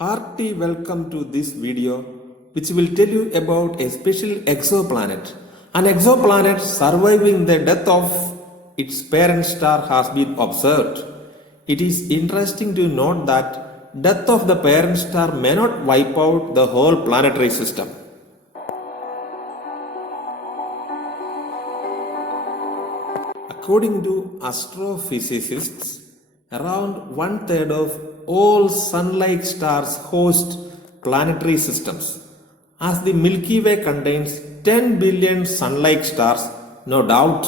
Hearty welcome to this video which will tell you about a special exoplanet. An exoplanet surviving the death of its parent star has been observed. It is interesting to note that death of the parent star may not wipe out the whole planetary system. According to astrophysicists, around one-third of all sun-like stars host planetary systems. As the Milky Way contains 10 billion sun-like stars, no doubt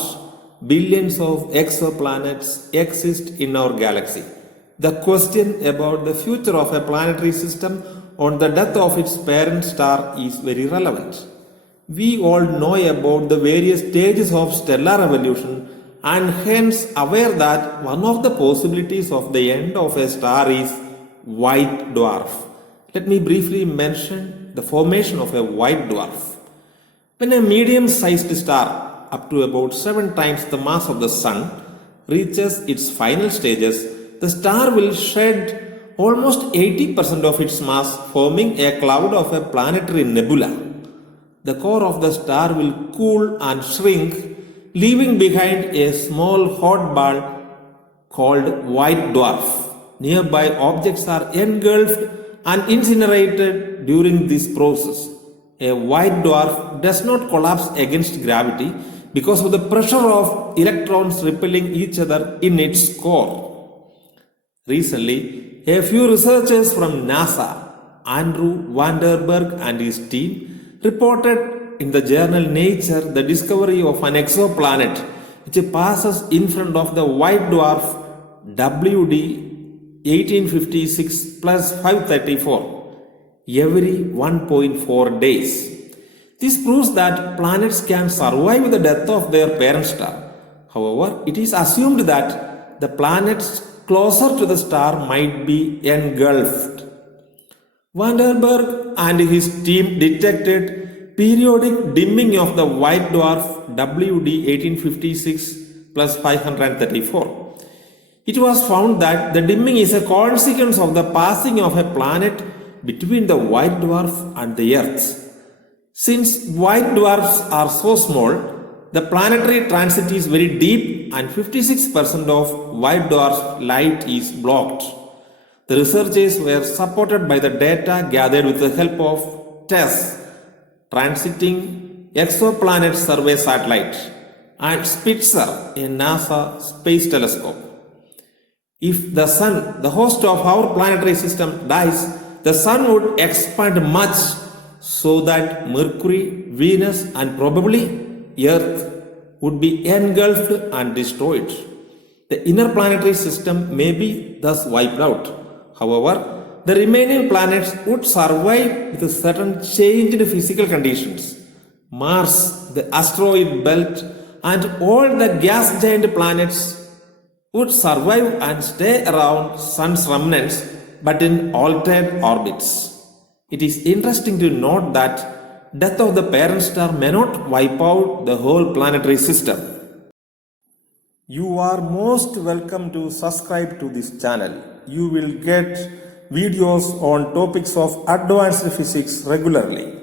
billions of exoplanets exist in our galaxy. The question about the future of a planetary system on the death of its parent star is very relevant. We all know about the various stages of stellar evolution and hence aware that one of the possibilities of the end of a star is white dwarf. Let me briefly mention the formation of a white dwarf. When a medium-sized star, up to about 7 times the mass of the Sun, reaches its final stages, the star will shed almost 80% of its mass, forming a cloud of a planetary nebula. The core of the star will cool and shrink, leaving behind a small hot ball called white dwarf. Nearby objects are engulfed and incinerated during this process. A white dwarf does not collapse against gravity because of the pressure of electrons repelling each other in its core. Recently, a few researchers from NASA, Andrew Vanderberg and his team, reported in the journal Nature the discovery of an exoplanet which passes in front of the white dwarf WD 1856 plus 534 every 1.4 days. This proves that planets can survive the death of their parent star. However, it is assumed that the planets closer to the star might be engulfed. Vanderberg and his team detected periodic dimming of the white dwarf WD 1856 plus 534. It was found that the dimming is a consequence of the passing of a planet between the white dwarf and the Earth. Since white dwarfs are so small, the planetary transit is very deep and 56% of white dwarf light is blocked. The researchers were supported by the data gathered with the help of TESS, Transiting Exoplanet Survey Satellite, and Spitzer, a NASA space telescope. If the Sun, the host of our planetary system, dies, the Sun would expand much so that Mercury, Venus, and probably Earth would be engulfed and destroyed. The inner planetary system may be thus wiped out. However, the remaining planets would survive with certain changed physical conditions. Mars, the asteroid belt, and all the gas giant planets would survive and stay around Sun's remnants but in altered orbits. It is interesting to note that death of the parent star may not wipe out the whole planetary system. You are most welcome to subscribe to this channel. You will get videos on topics of advanced physics regularly.